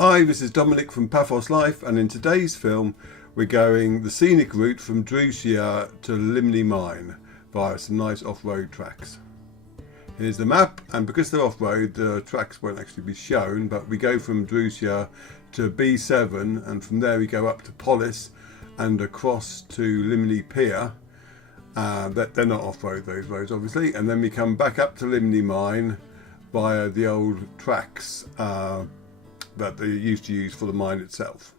Hi, this is Dominic from Paphos Life, and in today's film we're going the scenic route from Droushia to Limni Mine via some nice off-road tracks. Here's the map, and because they're off-road the tracks won't actually be shown, but we go from Droushia to B7 and from there we go up to Polis and across to Limni Pier. They're not off-road, those roads obviously, and then we come back up to Limni Mine via the old tracks that they used to use for the mine itself.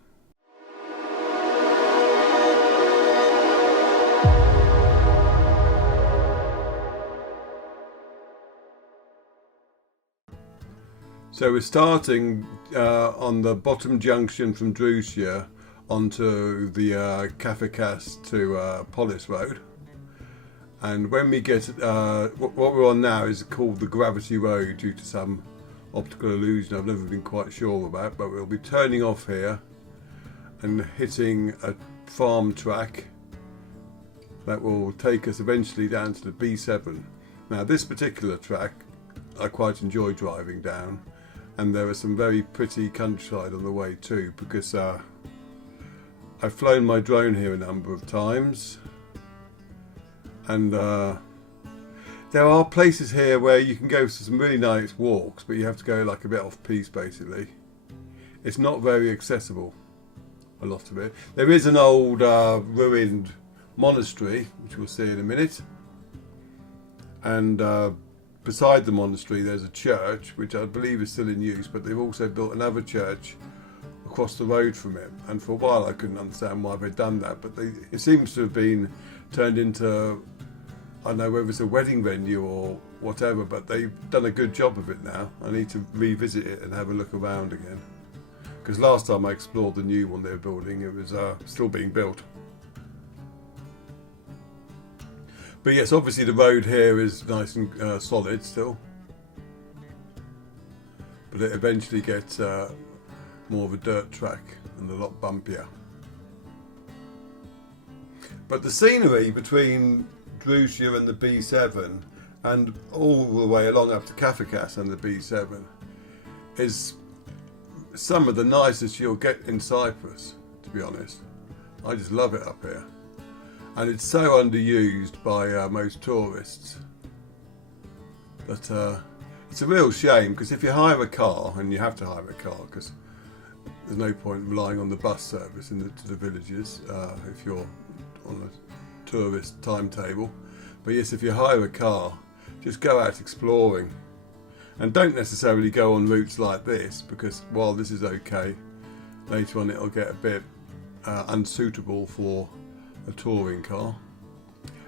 So we're starting on the bottom junction from Droushia onto the Paphos to Polis Road. And when we get, what we're on now is called the Gravity Road due to some optical illusion I've never been quite sure about, but we'll be turning off here and hitting a farm track that will take us eventually down to the B7. Now this particular track I quite enjoy driving down, and there are some very pretty countryside on the way too, because I've flown my drone here a number of times, and there are places here where you can go for some really nice walks, but you have to go like a bit off piste basically. It's not very accessible, a lot of it. There is an old ruined monastery, which we'll see in a minute, and beside the monastery there's a church which I believe is still in use, but they've also built another church across the road from it, and for a while I couldn't understand why they'd done that, but it seems to have been turned into, I don't know whether it's a wedding venue or whatever, but they've done a good job of it now. I need to revisit it and have a look around again, because last time I explored the new one they're building, it was still being built. But yes, obviously the road here is nice and solid still, but it eventually gets more of a dirt track and a lot bumpier. But the scenery between Droushia and the B7 and all the way along up to Paphos and the B7 is some of the nicest you'll get in Cyprus, to be honest. I just love it up here, and it's so underused by most tourists that it's a real shame, because if you hire a car, and you have to hire a car because there's no point relying on the bus service to the villages if you're on a tourist timetable. But yes, if you hire a car, just go out exploring, and don't necessarily go on routes like this, because while this is okay, later on it'll get a bit unsuitable for a touring car.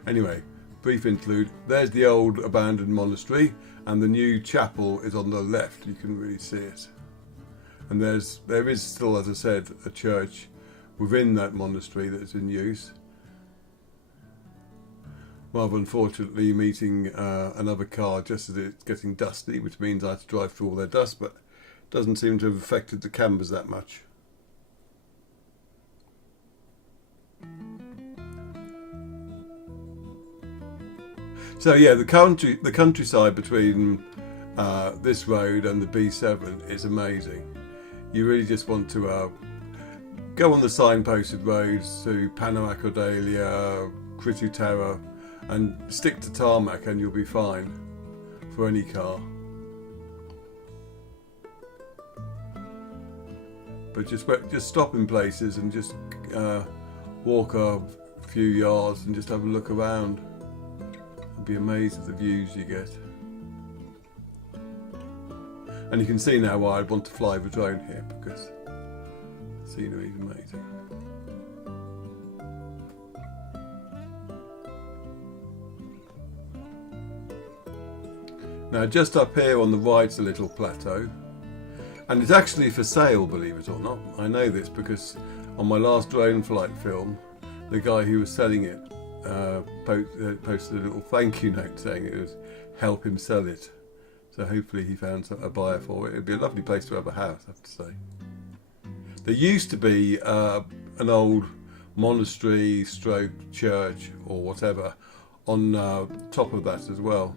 Anyway, brief interlude. There's the old abandoned monastery, and the new chapel is on the left. You can really see it, and there is still, as I said, a church within that monastery that's in use. Rather unfortunately meeting another car just as it's getting dusty, which means I have to drive through all their dust, but it doesn't seem to have affected the cameras that much. So yeah, the countryside between this road and the B7 is amazing. You really just want to go on the signposted roads to Panamacodalia, Critutera, and stick to tarmac and you'll be fine for any car. But just stop in places and just walk a few yards and just have a look around. You'll be amazed at the views you get. And you can see now why I'd want to fly the drone here, because the scenery is amazing. Now just up here on the right's a little plateau, and it's actually for sale, believe it or not. I know this because on my last drone flight film, the guy who was selling it posted a little thank you note saying it was help him sell it. So hopefully he found a buyer for it. It'd be a lovely place to have a house, I have to say. There used to be an old monastery stroke church or whatever on top of that as well,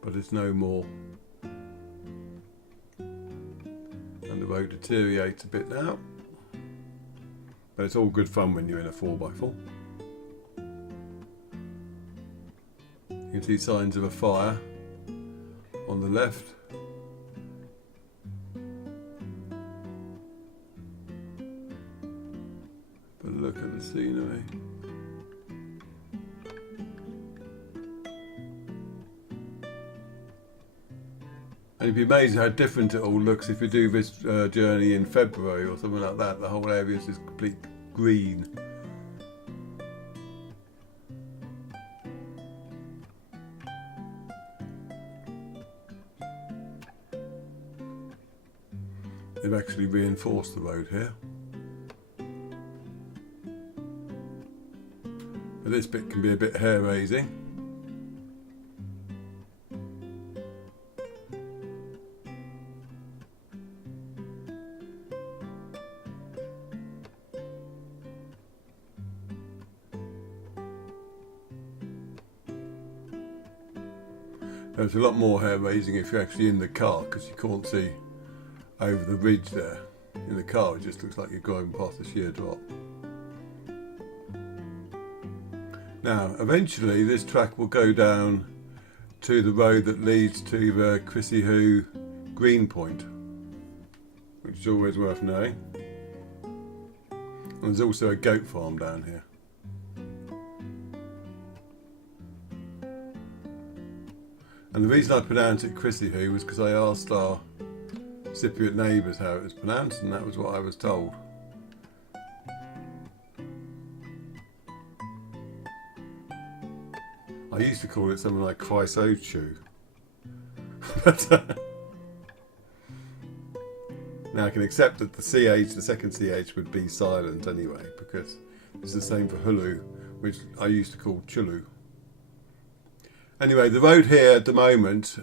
but it's no more. road deteriorates a bit now. But it's all good fun when you're in a 4x4. You can see signs of a fire on the left. But look at the scenery. And you'd be amazed how different it all looks if you do this journey in February or something like that. The whole area is just complete green. They've actually reinforced the road here. But this bit can be a bit hair-raising. There's a lot more hair-raising if you're actually in the car, because you can't see over the ridge there. In the car it just looks like you're going past a sheer drop. Now eventually this track will go down to the road that leads to the Chrissy Hoo Green Point, which is always worth knowing. And there's also a goat farm down here. And the reason I pronounced it Chrissy Hoo was because I asked our Cypriot neighbours how it was pronounced, and that was what I was told. I used to call it something like Chrysochu. But now I can accept that the CH, the second CH, would be silent anyway, because it's the same for Hulu, which I used to call Chulu. Anyway, the road here at the moment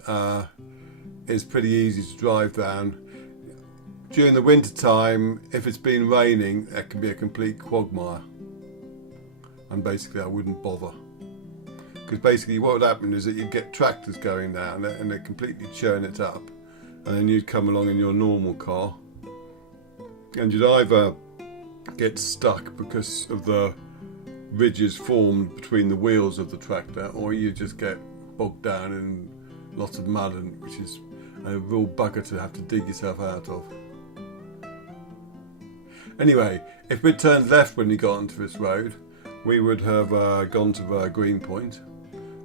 is pretty easy to drive down. During the winter time, if it's been raining, that can be a complete quagmire. And basically I wouldn't bother. Because basically what would happen is that you'd get tractors going down and they'd completely churn it up. And then you'd come along in your normal car. And you'd either get stuck because of the ridges formed between the wheels of the tractor, or you just get bogged down in lots of mud, and which is a real bugger to have to dig yourself out of. Anyway, if we'd turned left when we got onto this road, we would have gone to the Green Point,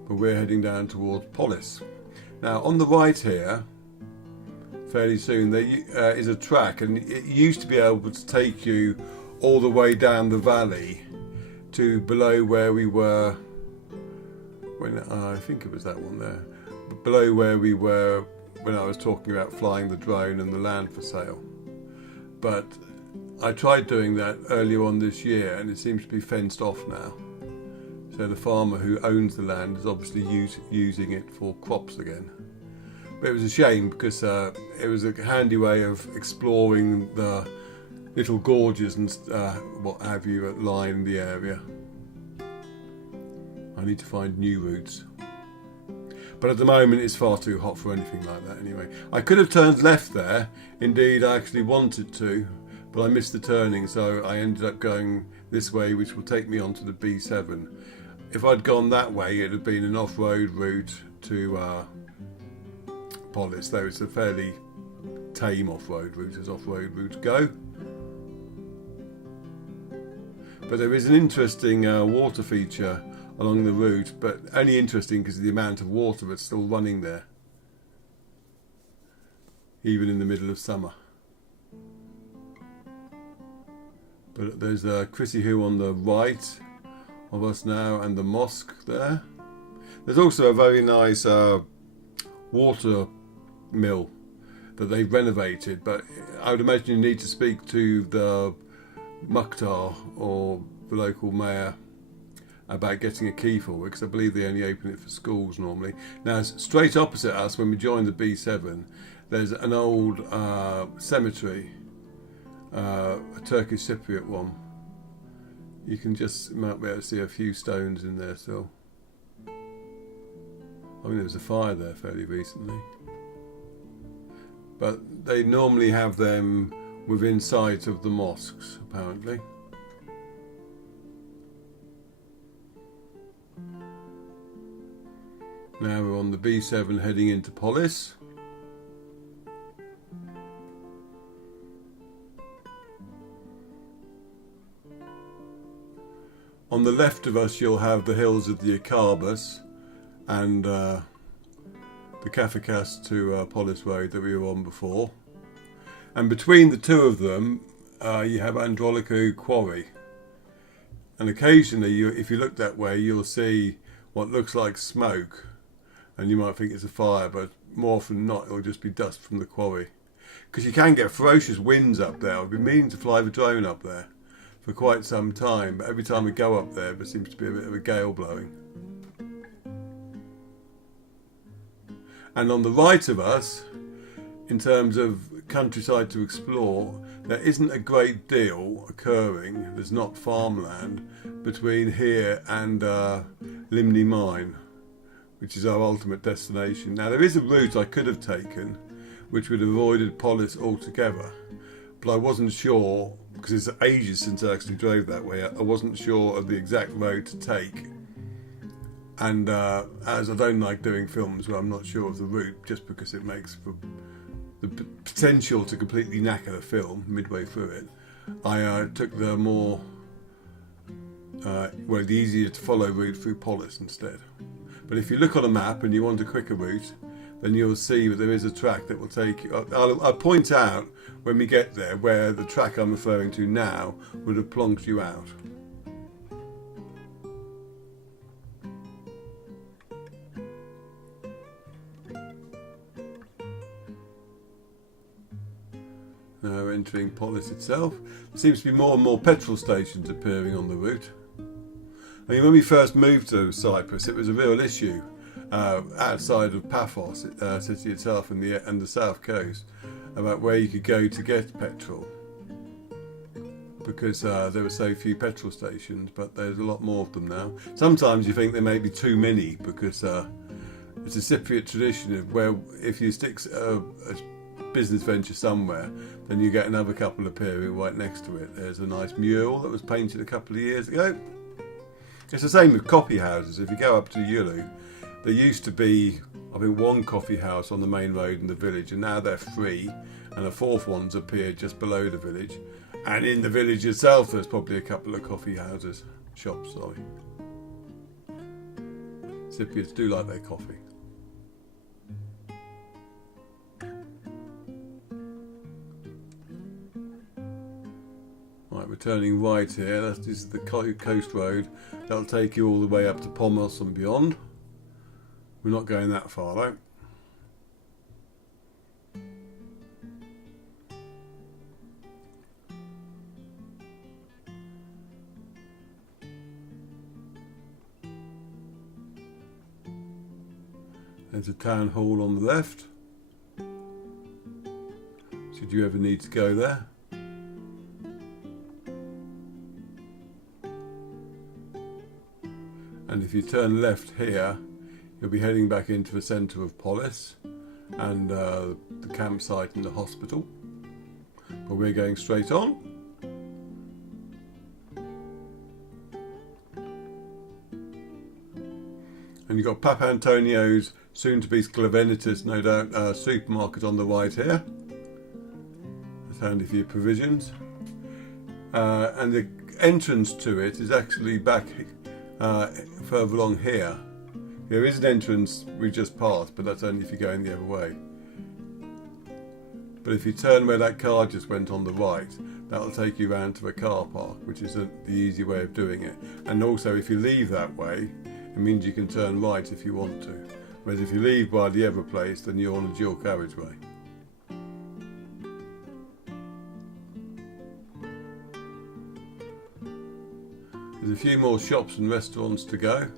but we're heading down towards Polis. Now on the right here, fairly soon, there is a track, and it used to be able to take you all the way down the valley to below where we were when I think it was that one there, below where we were when I was talking about flying the drone and the land for sale. But I tried doing that earlier on this year, and it seems to be fenced off now. So the farmer who owns the land is obviously using it for crops again. But it was a shame, because it was a handy way of exploring the little gorges and what have you that line the area. I need to find new routes. But at the moment it's far too hot for anything like that anyway. I could have turned left there, indeed I actually wanted to, but I missed the turning, so I ended up going this way, which will take me onto the B7. If I'd gone that way, it'd have been an off-road route to Polis, though it's a fairly tame off-road route as off-road routes go. But there is an interesting water feature along the route, but only interesting because of the amount of water that's still running there, even in the middle of summer. But there's Chrissy Hoo on the right of us now, and the mosque there. There's also a very nice water mill that they've renovated, but I would imagine you need to speak to the Mukhtar or the local mayor about getting a key for it, because I believe they only open it for schools normally. Now, straight opposite us, when we joined the B7, there's an old cemetery, a Turkish Cypriot one. You can just might be able to see a few stones in there still. I mean, there was a fire there fairly recently. but they normally have them within sight of the mosques, apparently. Now we're on the B7 heading into Polis. On the left of us you'll have the hills of the Walkabouts and the Paphos to Polis Road that we were on before. And between the two of them you have Androlico Quarry. And occasionally, if you look that way, you'll see what looks like smoke. And you might think it's a fire, but more often than not, it'll just be dust from the quarry. Because you can get ferocious winds up there. I've been meaning to fly the drone up there for quite some time, but every time we go up there seems to be a bit of a gale blowing. And on the right of us, in terms of countryside to explore, there isn't a great deal occurring. There's not farmland between here and Limni Mine, which is our ultimate destination. Now there is a route I could have taken which would have avoided Polis altogether, but I wasn't sure, because it's ages since I actually drove that way, I wasn't sure of the exact road to take. And as I don't like doing films where I'm not sure of the route, just because it makes for the potential to completely knacker the film midway through it, I took the more, the easier to follow route through Polis instead. But if you look on a map and you want a quicker route, then you'll see that there is a track that will take you. I'll point out when we get there where the track I'm referring to now would have plonked you out. Now entering Polis itself, there seems to be more and more petrol stations appearing on the route. I mean, when we first moved to Cyprus, it was a real issue outside of Paphos, city itself, and the south coast, about where you could go to get petrol, because there were so few petrol stations. But there's a lot more of them now. Sometimes you think there may be too many, because it's a Cypriot tradition of where if you stick a business venture somewhere, then you get another couple appearing right next to it. There's a nice mural that was painted a couple of years ago. It's the same with coffee houses. If you go up to Yulu, there used to be, I think, one coffee house on the main road in the village, and now they're 3, and a 4th one's appeared just below the village. And in the village itself, there's probably a couple of coffee houses, shops, sorry. Cypriots do like their coffee. Right, we're turning right here. This is the coast road. That'll take you all the way up to Paphos and beyond. We're not going that far though. There's a town hall on the left, should you ever need to go there. And if you turn left here, you'll be heading back into the centre of Polis and the campsite and the hospital. But we're going straight on. And you've got Papantonio's, soon to be Sklavenitis, no doubt, supermarket on the right here. That's handy for your provisions. And the entrance to it is actually back further along here. There is an entrance we just passed, but that's only if you're going the other way. But if you turn where that car just went on the right, that'll take you round to a car park, which is the easy way of doing it. And also, if you leave that way, it means you can turn right if you want to. Whereas if you leave by the other place, then you're on a dual carriageway. There's a few more shops and restaurants to go.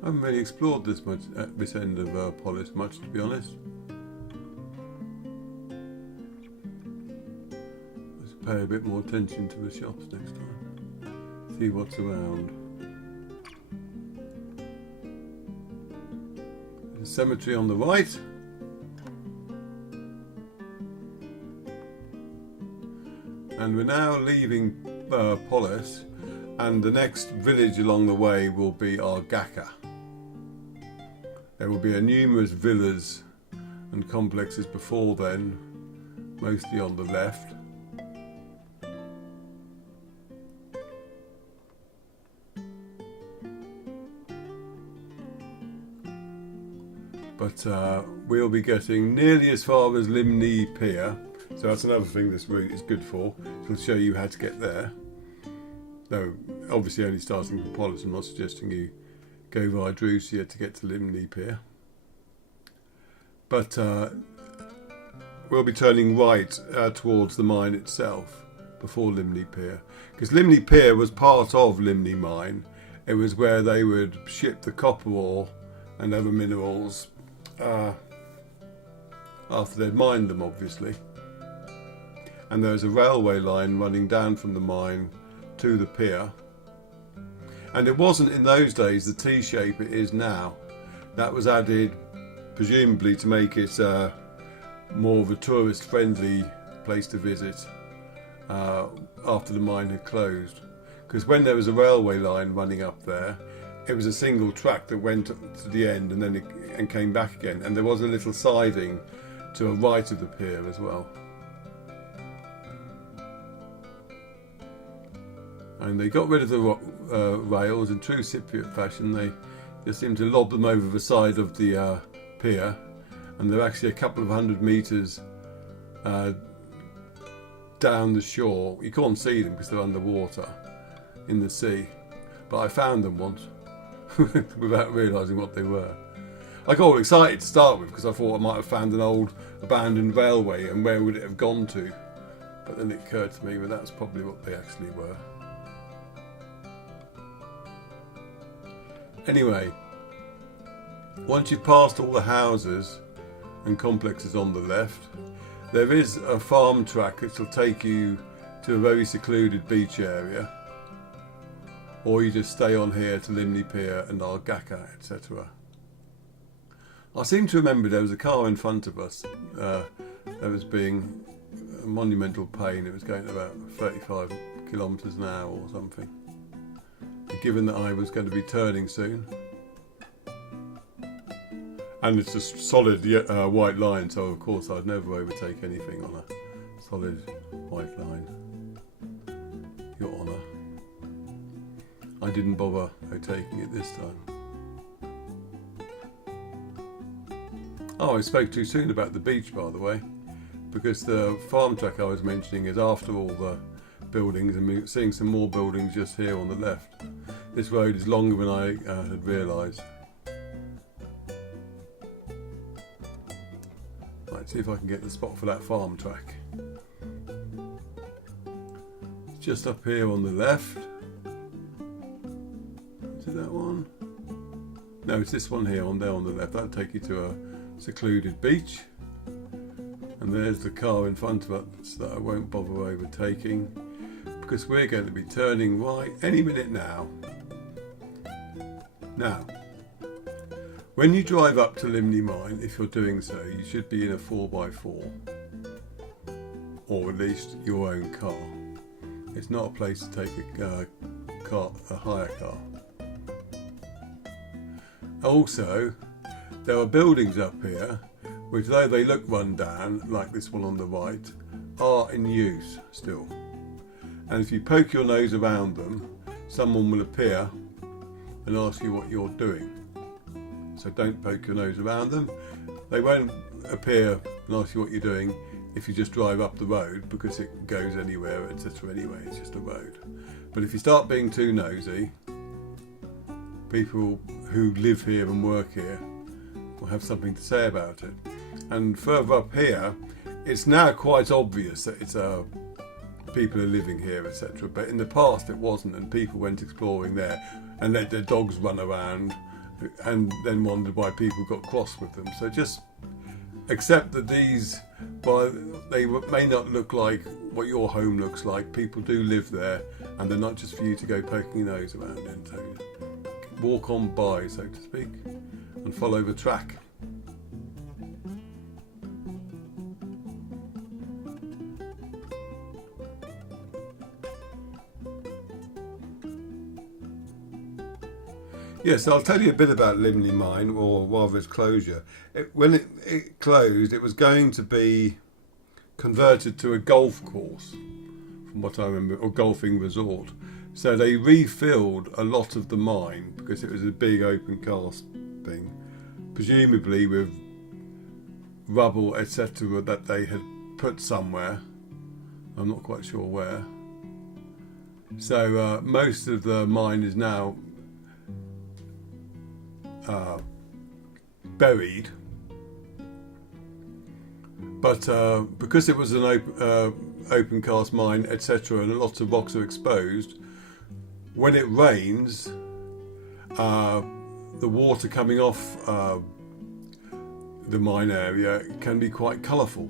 I haven't really explored this much at this end of Polis much, to be honest. pay a bit more attention to the shops next time. See what's around. There's a cemetery on the right. And we're now leaving Polis, and the next village along the way will be Argaka. There will be numerous villas and complexes before then, mostly on the left. But we'll be getting nearly as far as Limni Pier, so that's another thing this route is good for. It'll show you how to get there. Though obviously only starting from Polis, I'm not suggesting you go via Droushia to get to Limni Pier. But we'll be turning right towards the mine itself before Limni Pier, because Limni Pier was part of Limni Mine. It was where they would ship the copper ore and other minerals after they'd mined them, obviously. And there's a railway line running down from the mine to the pier. And it wasn't in those days the T-shape it is now. That was added presumably to make it more of a tourist-friendly place to visit after the mine had closed. Because when there was a railway line running up there, it was a single track that went to the end and then and came back again. And there was a little siding to the right of the pier as well. And they got rid of the rails in true Cypriot fashion. They just seemed to lob them over the side of the pier, and they're actually a couple of 100 metres down the shore. You can't see them because they're underwater in the sea, but I found them once without realising what they were. I got all excited to start with because I thought I might have found an old abandoned railway and where would it have gone to, but then it occurred to me that that's probably what they actually were. Anyway, once you've passed all the houses and complexes on the left, there is a farm track which will take you to a very secluded beach area, or you just stay on here to Limni Pier and Argaka, etc. I seem to remember there was a car in front of us that was being a monumental pain. It was going at about 35 kilometres an hour or something. Given that I was going to be turning soon, and it's a solid white line, so of course I'd never overtake anything on a solid white line, Your Honour. I didn't bother overtaking it this time. Oh, I spoke too soon about the beach, by the way, because the farm track I was mentioning is after all the buildings, and we're seeing some more buildings just here on the left. This road is longer than I had realised. Right, see if I can get the spot for that farm track. It's just up here on the left. Is it that one? No, it's this one here, on there on the left. That'll take you to a secluded beach. And there's the car in front of us that I won't bother overtaking, because we're going to be turning right any minute now. Now, when you drive up to Limni Mine, if you're doing so, you should be in a 4x4, or at least your own car. It's not a place to take a hire car. Also, there are buildings up here which, though they look run down, like this one on the right, are in use still. And if you poke your nose around them, someone will appear and ask you what you're doing. So don't poke your nose around them. They won't appear and ask you what you're doing if you just drive up the road, because it goes anywhere, etc. Anyway, it's just a road. But if you start being too nosy, people who live here and work here will have something to say about it. And further up here, it's now quite obvious that it's people are living here, etc. But in the past it wasn't, and people went exploring there and let their dogs run around and then wondered why people got cross with them. So just accept that these, while they may not look like what your home looks like. People do live there, and they're not just for you to go poking your nose around in. So walk on by, so to speak, and follow the track. Yes, I'll tell you a bit about Limni Mine, or rather its closure. When it closed, it was going to be converted to a golf course, from what I remember, or golfing resort. So they refilled a lot of the mine because it was a big open cast thing, presumably with rubble, etc., that they had put somewhere. I'm not quite sure where. So most of the mine is now buried, but because it was an open cast mine, etc., and lots of rocks are exposed, when it rains, the water coming off the mine area can be quite colourful,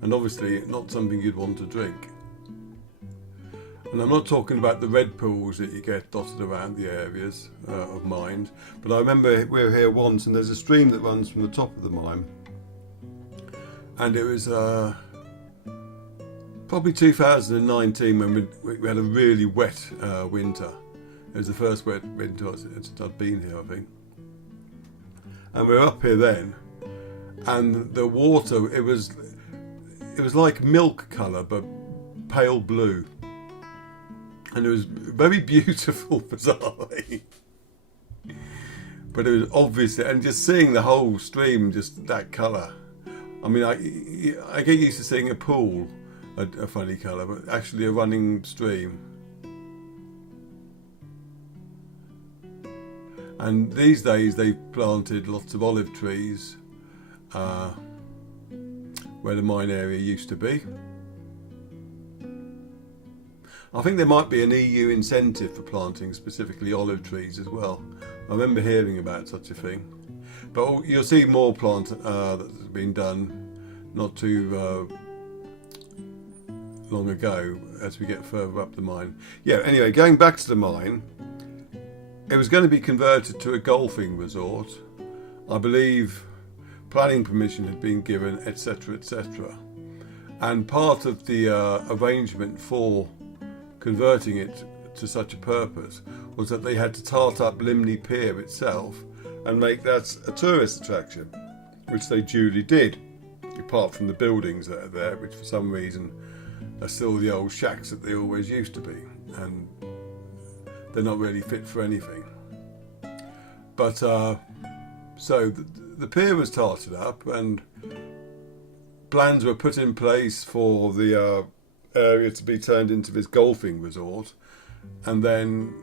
and obviously not something you'd want to drink. And I'm not talking about the red pools that you get dotted around the areas of mines, but I remember we were here once, and there's a stream that runs from the top of the mine, and it was probably 2019 when we had a really wet winter. It was the first wet winter since I'd been here, I think. And we were up here then, and the water, it was like milk colour but pale blue. And it was very beautiful, bizarrely. But it was obviously, and just seeing the whole stream, just that colour. I mean, I get used to seeing a pool, a funny colour, but actually a running stream. And these days they've planted lots of olive trees where the mine area used to be. I think there might be an EU incentive for planting specifically olive trees as well. I remember hearing about such a thing. But you'll see more plant that's been done not too long ago as we get further up the mine. Yeah, anyway, going back to the mine, it was going to be converted to a golfing resort. I believe planning permission had been given, etc., etc. And part of the arrangement for converting it to such a purpose was that they had to tart up Limni Pier itself and make that a tourist attraction, which they duly did, apart from the buildings that are there, which for some reason are still the old shacks that they always used to be, and they're not really fit for anything. But so the pier was tarted up, and plans were put in place for the area to be turned into this golfing resort, and then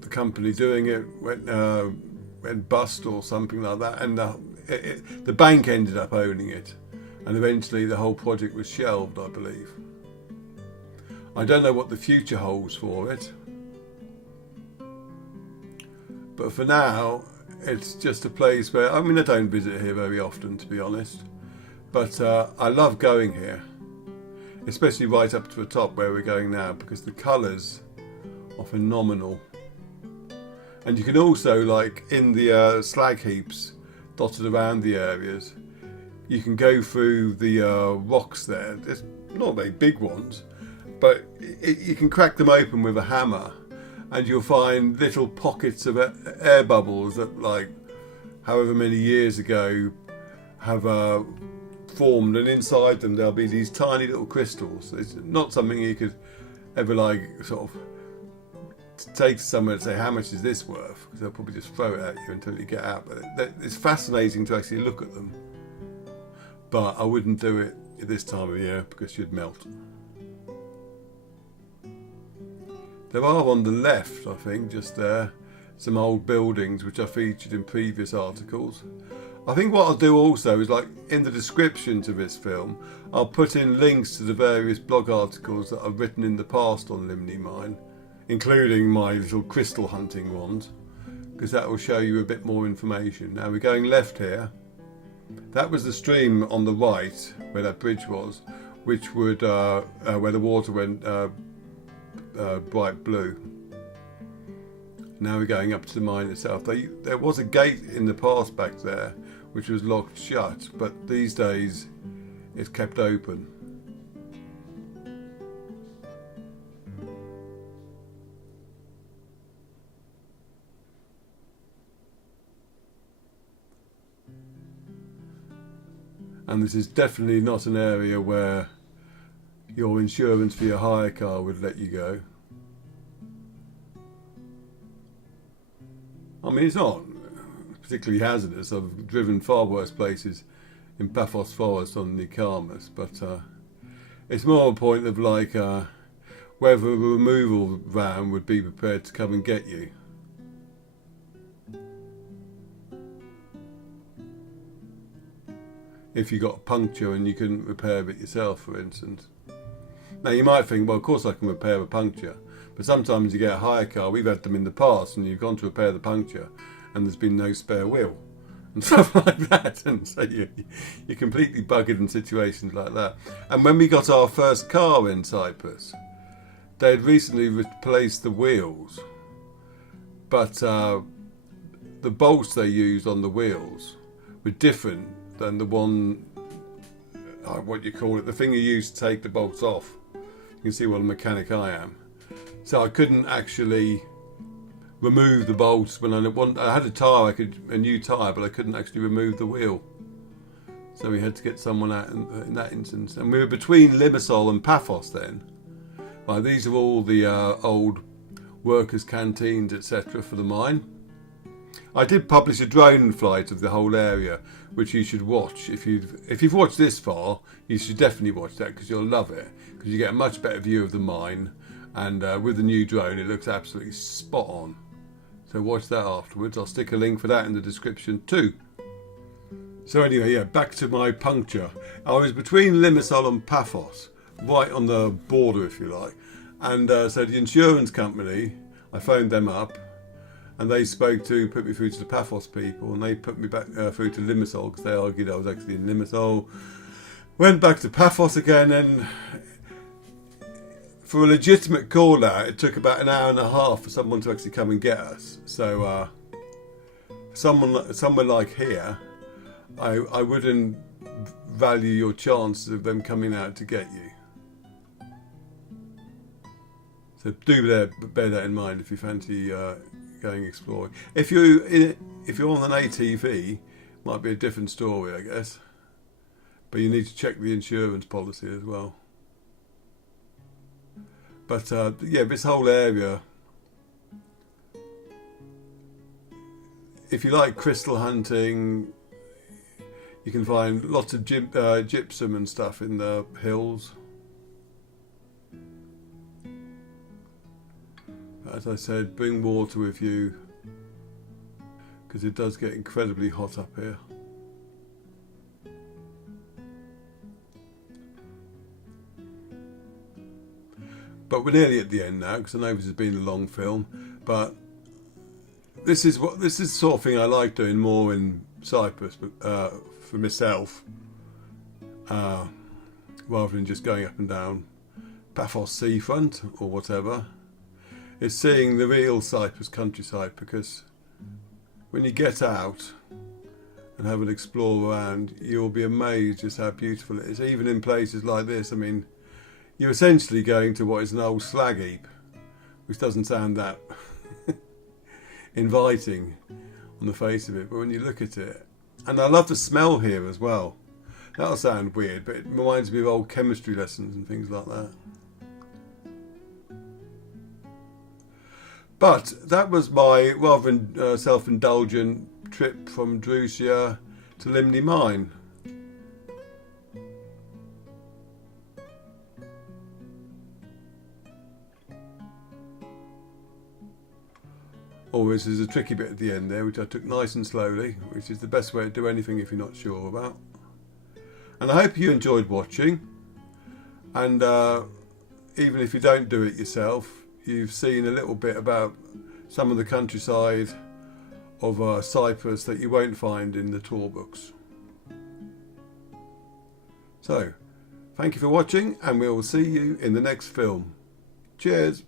the company doing it went bust or something like that, and the bank ended up owning it, and eventually the whole project was shelved, I believe. I don't know what the future holds for it, but for now it's just a place where, I mean, I don't visit here very often, to be honest, but I love going here, especially right up to the top where we're going now, because the colours are phenomenal. And you can also, like in the slag heaps dotted around the areas, you can go through the rocks there. There's not very big ones, but you can crack them open with a hammer, and you'll find little pockets of air bubbles that, like, however many years ago have formed, and inside them there'll be these tiny little crystals. It's not something you could ever, like, sort of take to somewhere and say, how much is this worth? Because they'll probably just throw it at you until you get out. But it's fascinating to actually look at them. But I wouldn't do it at this time of year because you'd melt. There are on the left, I think, just there, some old buildings which I featured in previous articles. I think what I'll do also is, like, in the description to this film, I'll put in links to the various blog articles that I've written in the past on Limni Mine, including my little crystal hunting ones, because that will show you a bit more information. Now we're going left here. That was the stream on the right, where that bridge was, which would where the water went bright blue. Now we're going up to the mine itself. There was a gate in the past back there which was locked shut, but these days it's kept open. And this is definitely not an area where your insurance for your hire car would let you go. I mean, it's not particularly hazardous. I've driven far worse places in Paphos Forest on the Karmas, but it's more a point of like whether a removal van would be prepared to come and get you. If you got a puncture and you couldn't repair it yourself, for instance. Now you might think, well, of course I can repair a puncture, but sometimes you get a hire car, we've had them in the past, and you've gone to repair the puncture and there's been no spare wheel and stuff like that, and so you're completely buggered in situations like that. And when we got our first car in Cyprus, they had recently replaced the wheels, but the bolts they used on the wheels were different than the one, what you call it, the thing you use to take the bolts off. You can see what a mechanic I am. So I couldn't actually remove the bolts when I had a tyre, a new tyre, but I couldn't actually remove the wheel. So we had to get someone out in that instance. And we were between Limassol and Paphos then. Right, these are all the old workers' canteens, etc. for the mine. I did publish a drone flight of the whole area, which you should watch. If you've watched this far, you should definitely watch that, because you'll love it, because you get a much better view of the mine, and with the new drone it looks absolutely spot on. So watch that afterwards. I'll stick a link for that in the description too. So anyway, yeah, back to my puncture. I was between Limassol and Paphos, right on the border if you like, and so the insurance company, I phoned them up, and they put me through to the Paphos people, and they put me back through to Limassol, because they argued I was actually in Limassol. Went back to Paphos again, and for a legitimate call out, it took about an hour and a half for someone to actually come and get us. So somewhere like here, I wouldn't value your chances of them coming out to get you. So do bear that in mind if you fancy going exploring. If you're on an ATV, might be a different story, I guess. But you need to check the insurance policy as well. But yeah, this whole area, if you like crystal hunting, you can find lots of gypsum and stuff in the hills. As I said, bring water with you, because it does get incredibly hot up here. But we're nearly at the end now, because I know this has been a long film. But this is the sort of thing I like doing more in Cyprus, for myself, rather than just going up and down Paphos seafront or whatever. Is seeing the real Cyprus countryside, because when you get out and have an explore around, you'll be amazed just how beautiful it is. Even in places like this, I mean, you're essentially going to what is an old slag heap, which doesn't sound that inviting on the face of it, but when you look at it, and I love the smell here as well. That'll sound weird, but it reminds me of old chemistry lessons and things like that. But that was my rather self-indulgent trip from Droushia to Limni Mine. Always there's a tricky bit at the end there, which I took nice and slowly, which is the best way to do anything if you're not sure about. And I hope you enjoyed watching. And even if you don't do it yourself, you've seen a little bit about some of the countryside of Cyprus that you won't find in the tour books. So, Thank you for watching, and we will see you in the next film. Cheers.